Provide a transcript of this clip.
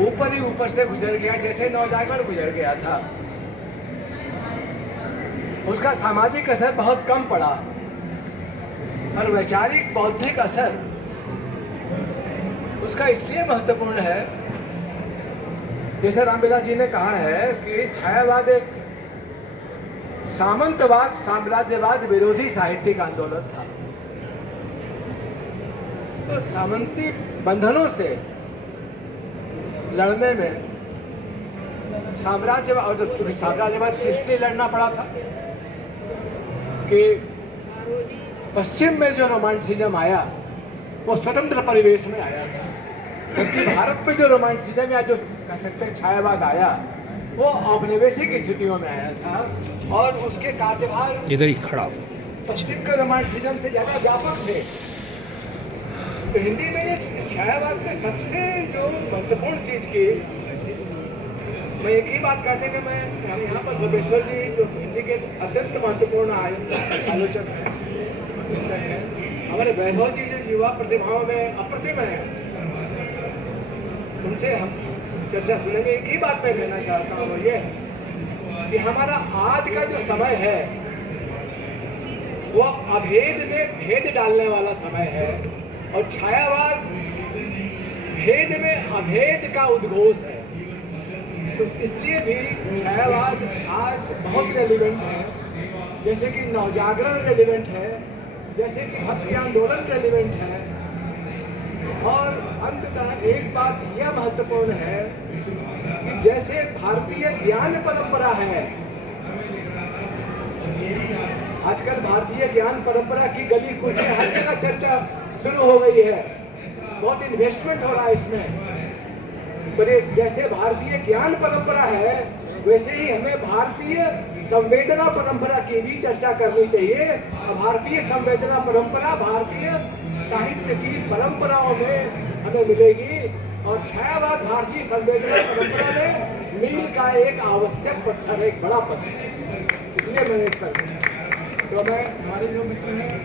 ऊपर ही ऊपर से गुजर गया, जैसे नौजागरण गुजर गया था। उसका सामाजिक असर बहुत कम पड़ा और वैचारिक बौद्धिक असर उसका इसलिए महत्वपूर्ण है, जैसे रामविलास जी ने कहा है कि छायावाद एक सामंतवाद साम्राज्यवाद विरोधी साहित्यिक आंदोलन था। तो सामंती बंधनों से लड़ने में साम्राज्यवाद से इसलिए लड़ना पड़ा था कि पश्चिम में जो रोमांटिसिज्म आया वो स्वतंत्र परिवेश में आया था, जबकि भारत में जो रोमांटिसिज्म या जो कह सकते हैं छायावाद आया वो औपनिवेशिक स्थितियों में आया था और उसके कार्यभार इधर ही खड़ा पश्चिम के रोमांटिसिज्म से ज़्यादा व्यापक थे। तो हिंदी में ये छायावाद में सबसे जो महत्वपूर्ण चीज़ की, मैं एक ही बात कहते कि मैं यहाँ पर भुवनेश्वर जी जो हिंदी के अत्यंत महत्वपूर्ण आलोचक हैं, चिंतक हैं, हमारे वैभव जी जो युवा प्रतिभाओं में अप्रतिम है, उनसे हम चर्चा सुनेंगे। एक ही बात मैं कहना चाहता हूँ, वो ये कि हमारा आज का जो समय है वो अभेद में भेद डालने वाला समय है और छायावाद भेद में अभेद का उद्घोष है। तो इसलिए भी छायावाद आज बहुत रेलिवेंट है, जैसे कि नवजागरण रेलिवेंट है, जैसे कि भक्ति आंदोलन रेलिवेंट है। और अंततः एक बात यह महत्वपूर्ण है कि जैसे भारतीय ज्ञान परंपरा है, आजकल भारतीय ज्ञान परंपरा की गली कूचे हर जगह चर्चा शुरू हो गई है, बहुत इन्वेस्टमेंट हो रहा है इसमें। पर जैसे भारतीय ज्ञान परंपरा है वैसे ही हमें भारतीय संवेदना परंपरा की भी चर्चा करनी चाहिए। और भारतीय संवेदना परंपरा भारतीय साहित्य की परंपराओं में हमें मिलेगी और छायावाद भारतीय संवेदना परंपरा में मील का एक आवश्यक पत्थर है, एक बड़ा पत्थर। इसलिए मैंने इस पर तो मैं हमारे जो मित्र हैं